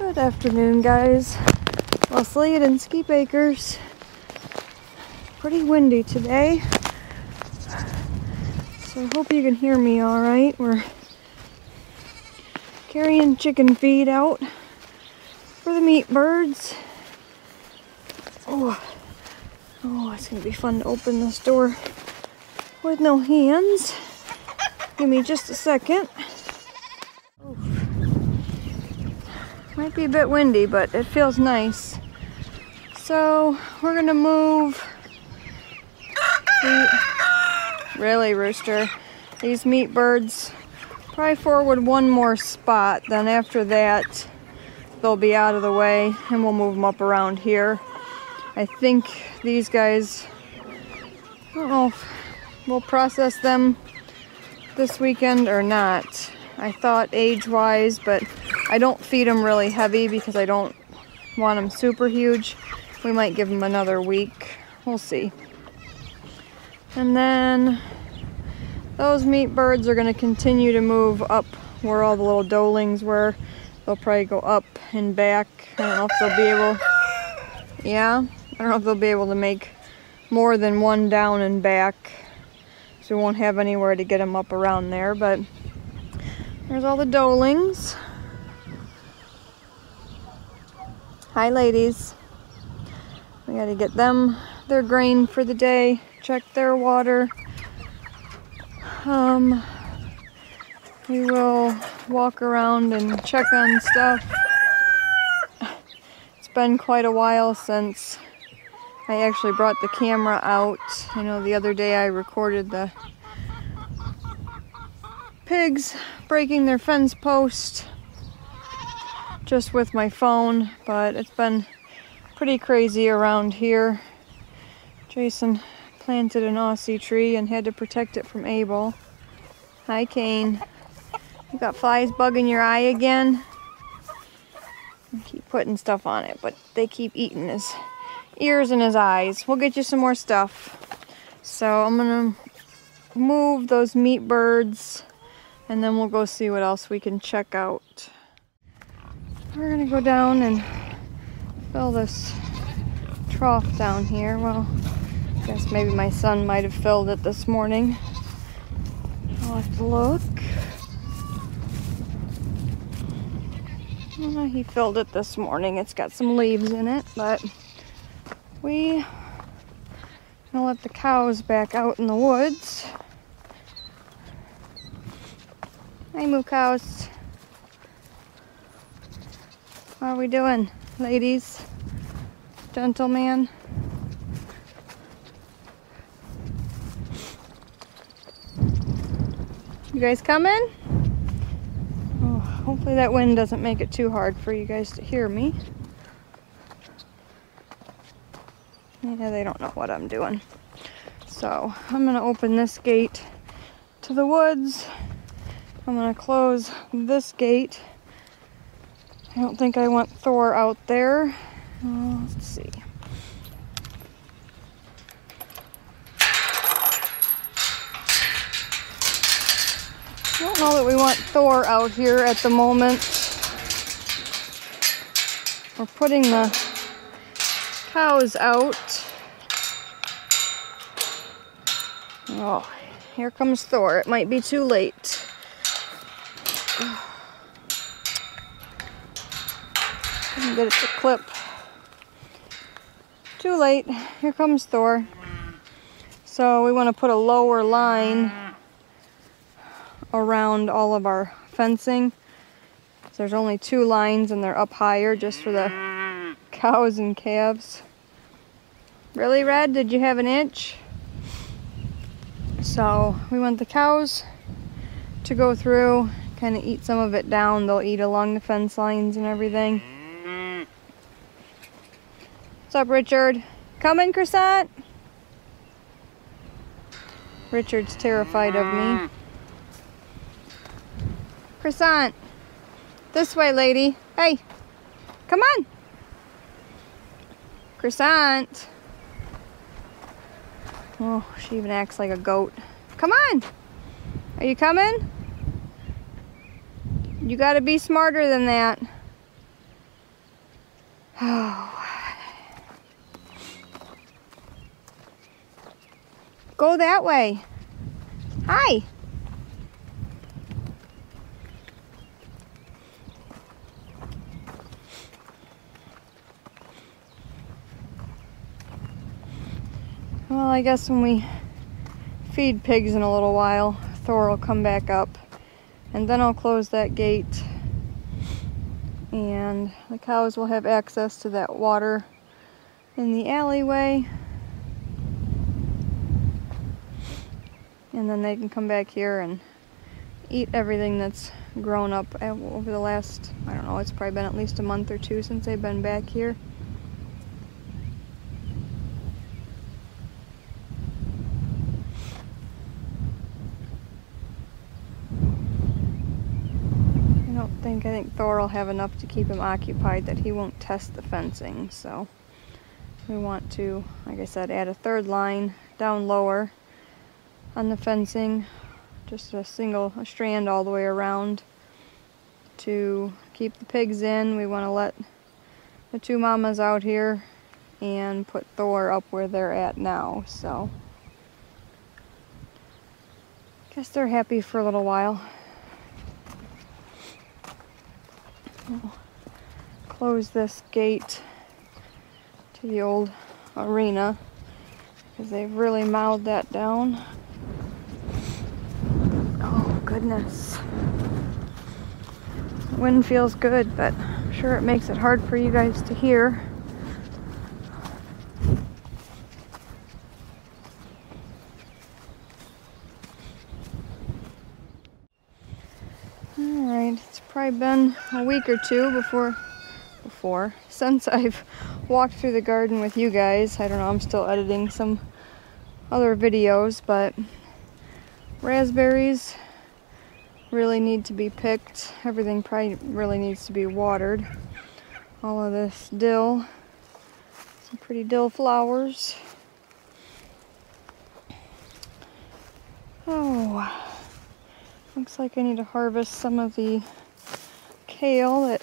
Good afternoon, guys. Leslie at Inskeep Acres. Pretty windy today, so I hope you can hear me all right. We're carrying chicken feed out for the meat birds. Oh, it's gonna be fun to open this door with no hands. Give me just a second. Oh. Might be a bit windy, but it feels nice. So we're gonna move really, Rooster, these meat birds probably forward one more spot, then after that they'll be out of the way and we'll move them up around here. I think these guys, I don't know if we'll process them this weekend or not. I thought age-wise, but I don't feed them really heavy because I don't want them super huge. We might give them another week. We'll see. And then those meat birds are going to continue to move up where all the little doelings were. They'll probably go up and back. I don't know if they'll be able, I don't know if they'll be able to make more than one down and back. So we won't have anywhere to get them up around there, but there's all the doelings. Hi, ladies. We got to get them their grain for the day, check their water. We will walk around and check on stuff. It's been quite a while since I actually brought the camera out. I know the other day I recorded the pigs breaking their fence post just with my phone, but it's been pretty crazy around here. Jason planted an Aussie tree and had to protect it from Abel. Hi, Kane. You got flies bugging your eye again? I keep putting stuff on it, but they keep eating his ears and his eyes. We'll get you some more stuff. So I'm gonna move those meat birds and then we'll go see what else we can check out. We're gonna go down and fill this trough down here. Well, I guess maybe my son might have filled it this morning. I'll have to look. He filled it this morning. It's got some leaves in it, but we'll let the cows back out in the woods. Hi, moo cows. How are we doing, ladies? Gentleman? You guys coming? Oh, hopefully that wind doesn't make it too hard for you guys to hear me. Yeah, they don't know what I'm doing. So I'm gonna open this gate to the woods. I'm gonna close this gate. I don't think I want Thor out there. Let's see. I don't know that we want Thor out here at the moment. We're putting the cows out. Oh, here comes Thor. It might be too late. Couldn't get it to clip. Too late. Here comes Thor. So we want to put a lower line around all of our fencing. So there's only 2 lines and they're up higher just for the cows and calves. Really, Red? Did you have an itch? So we want the cows to go through, kind of eat some of it down. They'll eat along the fence lines and everything. What's up, Richard? Coming, Croissant? Richard's terrified of me. Croissant, this way, lady. Hey, come on. Croissant. Oh, she even acts like a goat. Come on. Are you coming? You gotta be smarter than that. Oh. Go that way. Hi. Well, I guess when we feed pigs in a little while, Thor will come back up, and then I'll close that gate, and the cows will have access to that water in the alleyway, and then they can come back here and eat everything that's grown up over the last, I don't know, it's probably been at least a month or two since they've been back here. I think Thor will have enough to keep him occupied that he won't test the fencing, so we want to, like I said, add a third line down lower on the fencing, just a strand all the way around to keep the pigs in. We want to let the two mamas out here and put Thor up where they're at now, so guess they're happy for a little while. We'll close this gate to the old arena because they've really mowed that down. Oh goodness. The wind feels good, but I'm sure it makes it hard for you guys to hear. Alright, it's probably been a week or two since I've walked through the garden with you guys. I don't know, I'm still editing some other videos, but raspberries really need to be picked. Everything probably really needs to be watered. All of this dill, some pretty dill flowers. Oh, looks like I need to harvest some of the kale that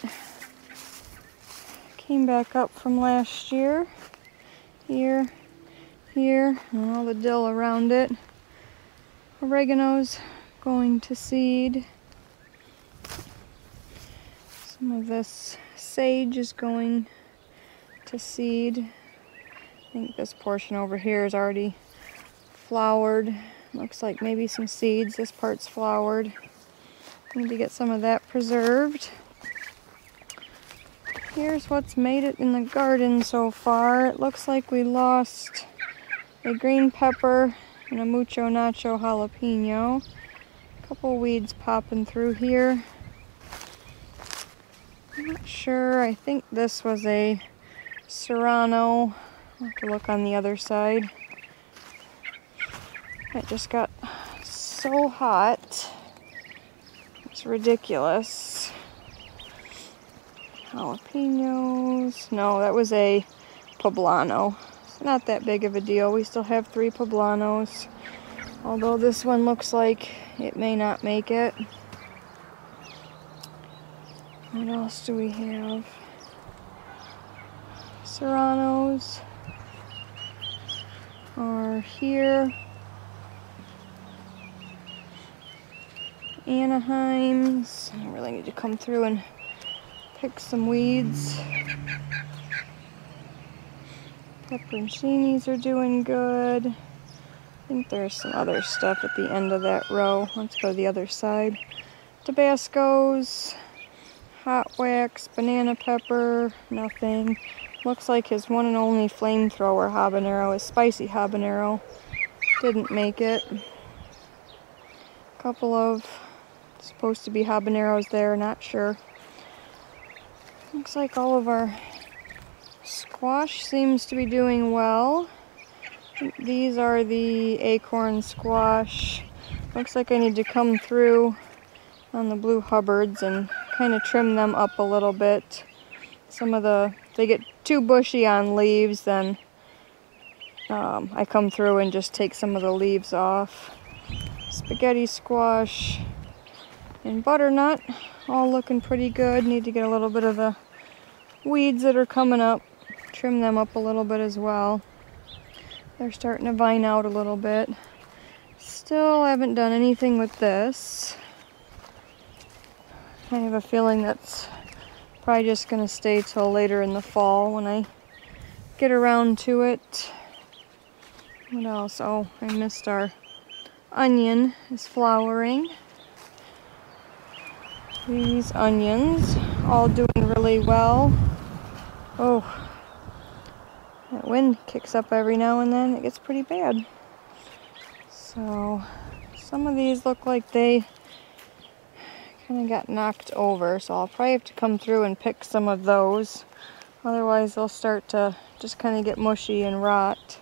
came back up from last year. Here, and all the dill around it. Oregano's going to seed. Some of this sage is going to seed. I think this portion over here is already flowered. Looks like maybe some seeds. This part's flowered. Need to get some of that preserved. Here's what's made it in the garden so far. It looks like we lost a green pepper and a mucho nacho jalapeno. A couple weeds popping through here. I'm not sure. I think this was a serrano. I'll have to look on the other side. It just got so hot. It's ridiculous. Jalapenos. No, that was a poblano. It's not that big of a deal. We still have 3 poblanos. Although this one looks like it may not make it. What else do we have? Serranos are here. Anaheims. I really need to come through and pick some weeds. Pepperoncinis are doing good. I think there's some other stuff at the end of that row. Let's go to the other side. Tabascos, hot wax, banana pepper, nothing. Looks like his one and only flamethrower habanero, his spicy habanero, didn't make it. A couple of supposed to be habaneros there, not sure. Looks like all of our squash seems to be doing well. These are the acorn squash. Looks like I need to come through on the blue Hubbards and kind of trim them up a little bit. Some of they get too bushy on leaves, then I come through and just take some of the leaves off. Spaghetti squash and butternut, all looking pretty good. Need to get a little bit of the weeds that are coming up. Trim them up a little bit as well. They're starting to vine out a little bit. Still haven't done anything with this. I have a feeling that's probably just going to stay till later in the fall when I get around to it. What else? Oh, I missed our onion is flowering. These onions all doing really well. Oh, that wind kicks up every now and then. It gets pretty bad. So some of these look like they kind of got knocked over, so I'll probably have to come through and pick some of those. Otherwise they'll start to just kind of get mushy and rot.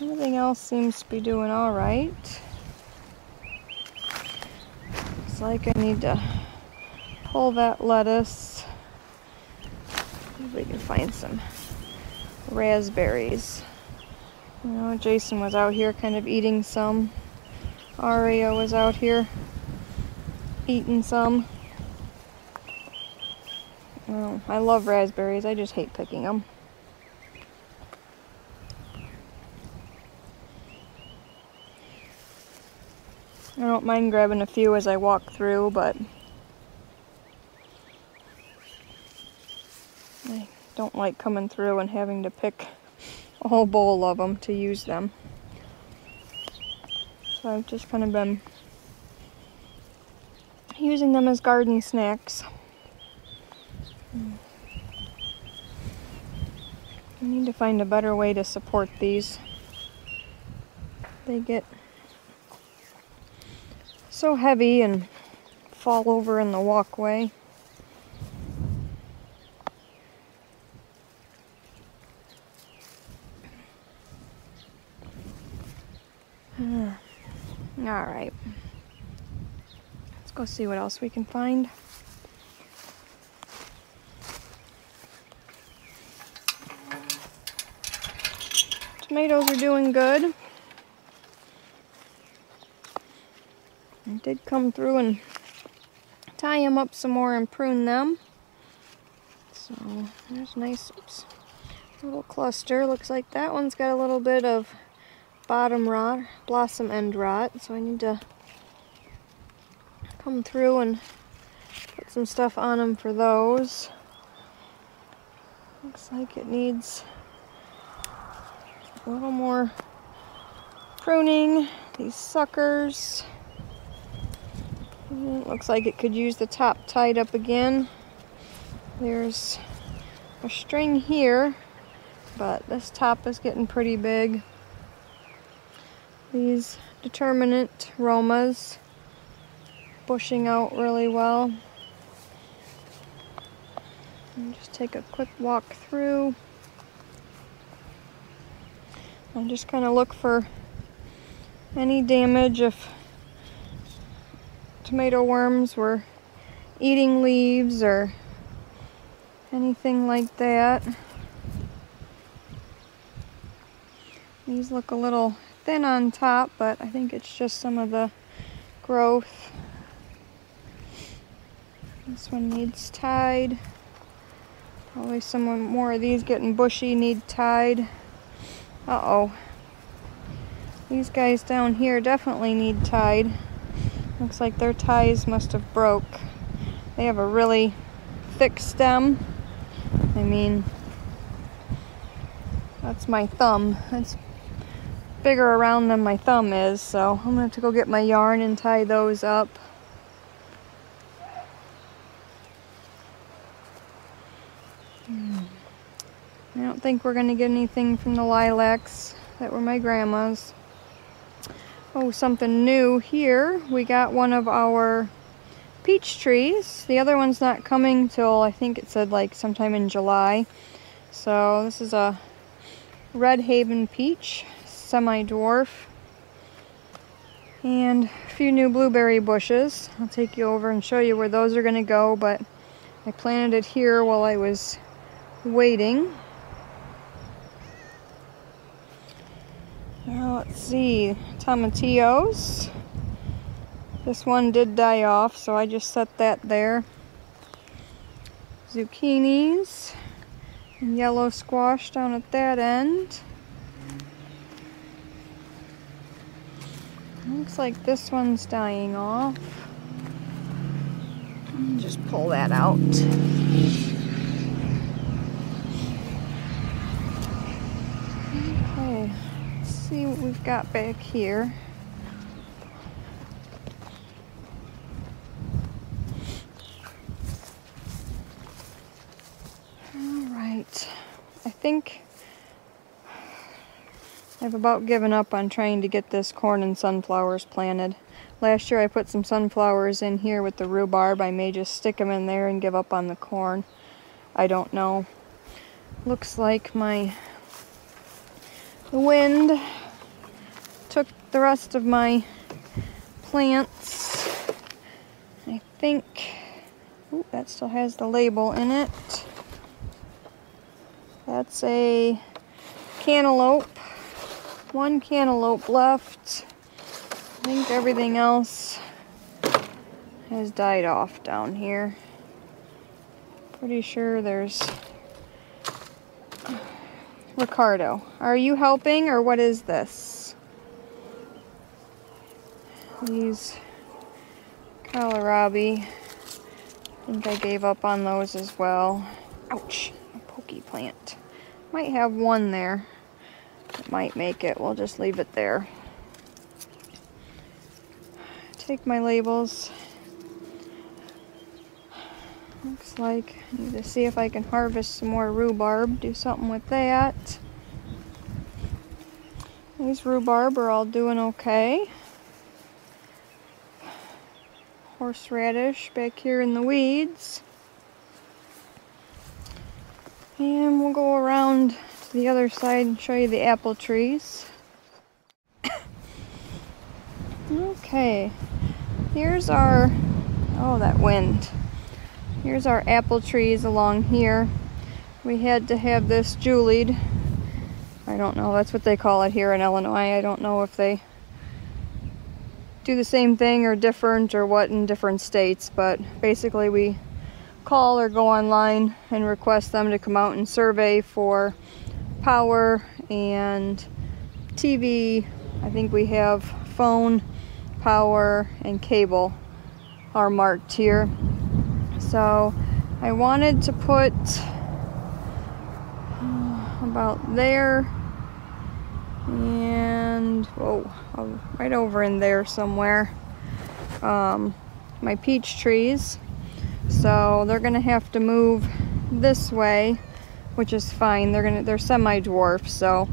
Everything else seems to be doing all right. Looks like I need to pull that lettuce. See if we can find some raspberries. You know, Jason was out here kind of eating some. Aria was out here eating some. Oh, I love raspberries. I just hate picking them. I don't mind grabbing a few as I walk through, but I don't like coming through and having to pick a whole bowl of them to use them. So I've just kind of been using them as garden snacks. I need to find a better way to support these. They get so heavy and fall over in the walkway. All right, let's go see what else we can find. Tomatoes are doing good. I did come through and tie them up some more and prune them. So there's a nice little cluster. Looks like that one's got a little bit of bottom rot, blossom end rot. So I need to come through and put some stuff on them for those. Looks like it needs a little more pruning. These suckers. It looks like it could use the top tied up again. There's a string here, but this top is getting pretty big. These determinate Romas bushing out really well. And just take a quick walk through. And just kind of look for any damage if tomato worms were eating leaves or anything like that. These look a little thin on top, but I think it's just some of the growth. This one needs tied. Probably some more of these getting bushy need tied. Uh-oh. These guys down here definitely need tied. Looks like their ties must have broke. They have a really thick stem. I mean, that's my thumb. It's bigger around than my thumb is, so I'm gonna have to go get my yarn and tie those up. I don't think we're gonna get anything from the lilacs that were my grandma's. Oh, something new here. We got one of our peach trees. The other one's not coming till, I think it said like sometime in July. So this is a Red Haven peach, semi-dwarf. And a few new blueberry bushes. I'll take you over and show you where those are gonna go, but I planted it here while I was waiting. Now let's see, tomatillos. This one did die off, so I just set that there. zucchinis and yellow squash down at that end. Looks like this one's dying off. Just pull that out. Okay, let's see what we've got back here. Alright, I think I've about given up on trying to get this corn and sunflowers planted. Last year I put some sunflowers in here with the rhubarb. I may just stick them in there and give up on the corn. I don't know. Looks like the wind took the rest of my plants. I think, ooh, that still has the label in it. That's a cantaloupe. One cantaloupe left. I think everything else has died off down here. Pretty sure there's Ricardo. Are you helping or what is this? These kohlrabi. I think I gave up on those as well. Ouch, a pokey plant. Might have one there. It might make it. We'll just leave it there. Take my labels. Looks like I need to see if I can harvest some more rhubarb, do something with that. These rhubarb are all doing okay. Horseradish back here in the weeds. And we'll go around to the other side and show you the apple trees. Okay, here's our, oh, that wind. Here's our apple trees along here. We had to have this julied. I don't know, that's what they call it here in Illinois. I don't know if they do the same thing or different or what in different states, but basically we call or go online and request them to come out and survey for power and TV. I think we have phone, power, and cable are marked here. So I wanted to put about there and right over in there somewhere, my peach trees. So they're gonna have to move this way, which is fine. They're semi-dwarf, so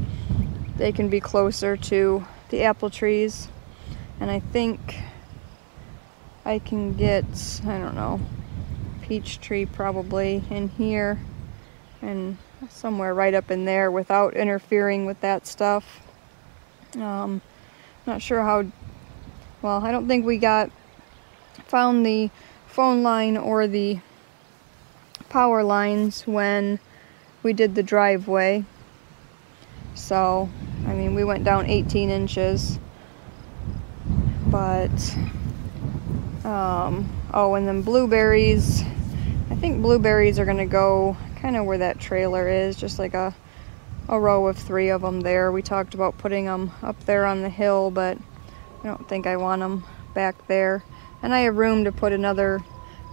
they can be closer to the apple trees. And I think I can get, I don't know, peach tree probably in here and somewhere right up in there without interfering with that stuff. Not sure how, well, I don't think we found the phone line or the power lines when we did the driveway. So, I mean, we went down 18 inches. But, oh, and then blueberries. I think blueberries are gonna go kind of where that trailer is, just like a row of 3 of them there. We talked about putting them up there on the hill, but I don't think I want them back there. And I have room to put another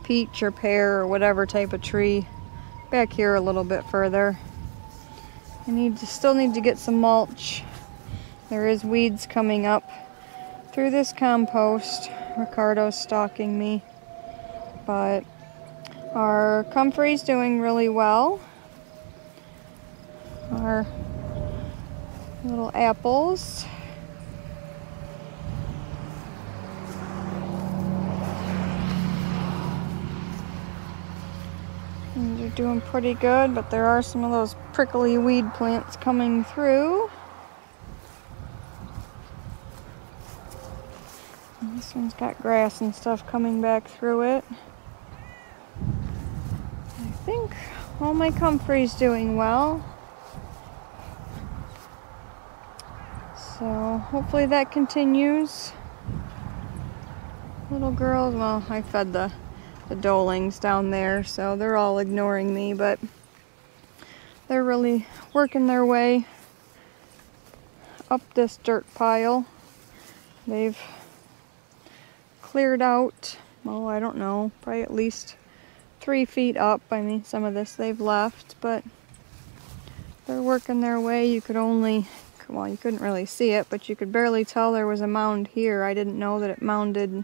peach or pear or whatever type of tree back here a little bit further. I still need to get some mulch. There is weeds coming up through this compost. Ricardo's stalking me. But our comfrey's doing really well. Our little apples. And they're doing pretty good, but there are some of those prickly weed plants coming through. And this one's got grass and stuff coming back through it. I think all my comfrey's doing well. So hopefully that continues. Little girls, well, I fed the the Dolings down there, so they're all ignoring me, but they're really working their way up this dirt pile. They've cleared out, oh, I don't know, probably at least 3 feet up. I mean, some of this they've left, but they're working their way. You could only, well, you couldn't really see it, but you could barely tell there was a mound here. I didn't know that it mounded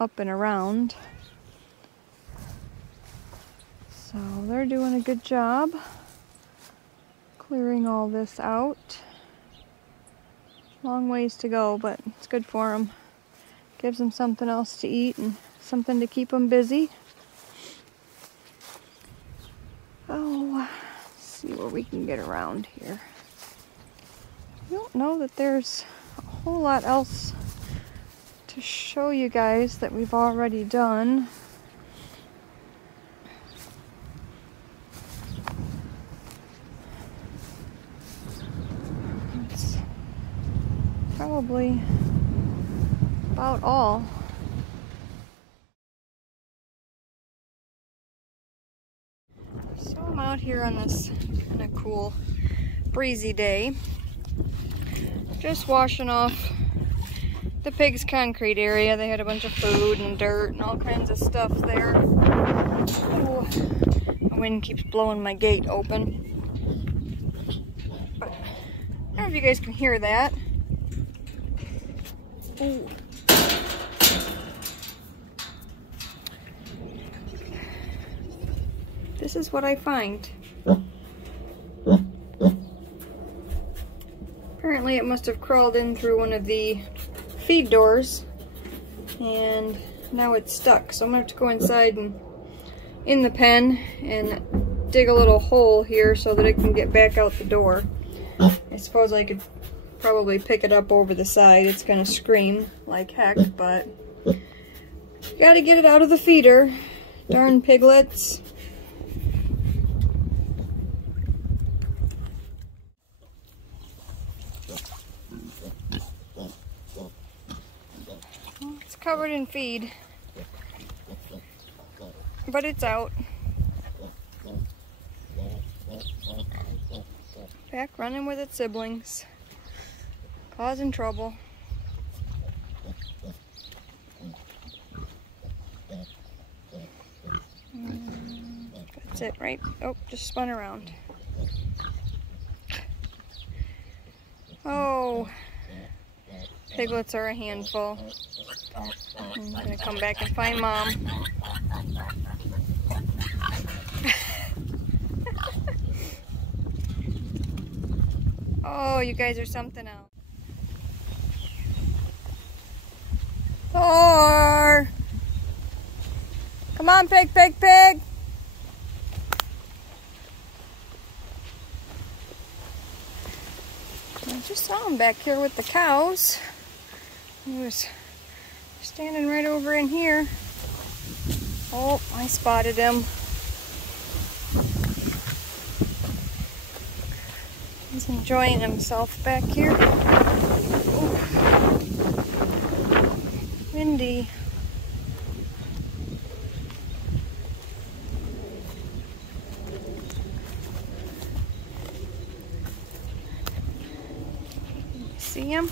up and around. So they're doing a good job clearing all this out. Long ways to go, but it's good for them. Gives them something else to eat and something to keep them busy. Oh, let's see where we can get around here. I don't know that there's a whole lot else to show you guys that we've already done. It's probably about all. So I'm out here on this kind of cool breezy day, just washing off the pigs' concrete area. They had a bunch of food and dirt and all kinds of stuff there. Ooh, the wind keeps blowing my gate open. But I don't know if you guys can hear that. Ooh. This is what I find. Apparently it must have crawled in through one of the feed doors and now it's stuck. So I'm gonna have to go inside and in the pen and dig a little hole here so that it can get back out the door. I suppose I could probably pick it up over the side. It's gonna scream like heck, but gotta get it out of the feeder. Darn piglets. It's covered in feed, but it's out. Back running with its siblings, causing trouble. That's it, right? Oh, just spun around. Oh, piglets are a handful. I'm gonna come back and find Mom. Oh, you guys are something else. Thor! Come on, pig, pig, pig! I just saw him back here with the cows. He was standing right over in here. Oh, I spotted him. He's enjoying himself back here. Ooh. Windy. See him?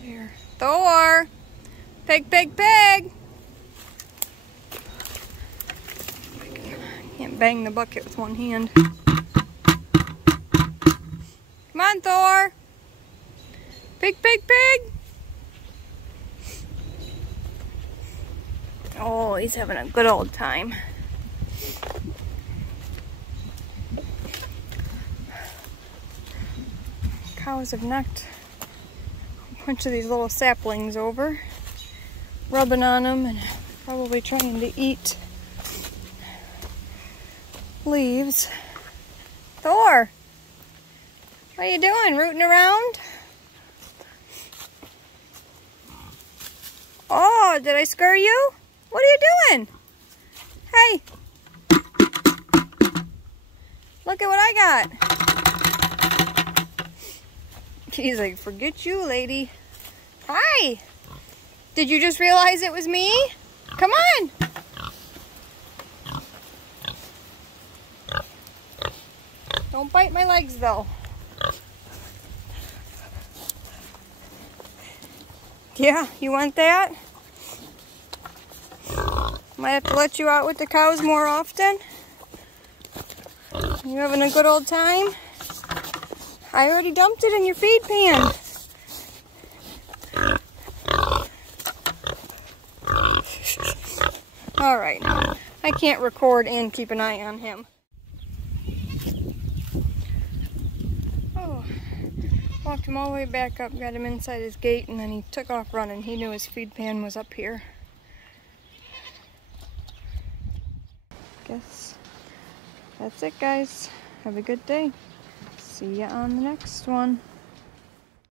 There. Thor! Pig, pig, pig! Can't bang the bucket with one hand. Come on, Thor! Pig, pig, pig! Oh, he's having a good old time. Cows have knocked a bunch of these little saplings over, rubbing on them and probably trying to eat leaves. Thor! What are you doing? Rooting around? Oh, did I scare you? What are you doing? Hey! Look at what I got. He's like, forget you, lady. Hi! Did you just realize it was me? Come on! Don't bite my legs though. Yeah, you want that? Might have to let you out with the cows more often. You having a good old time? I already dumped it in your feed pan. All right, I can't record and keep an eye on him. Oh, walked him all the way back up, got him inside his gate, and then he took off running. He knew his feed pan was up here. Guess that's it, guys. Have a good day. See ya on the next one.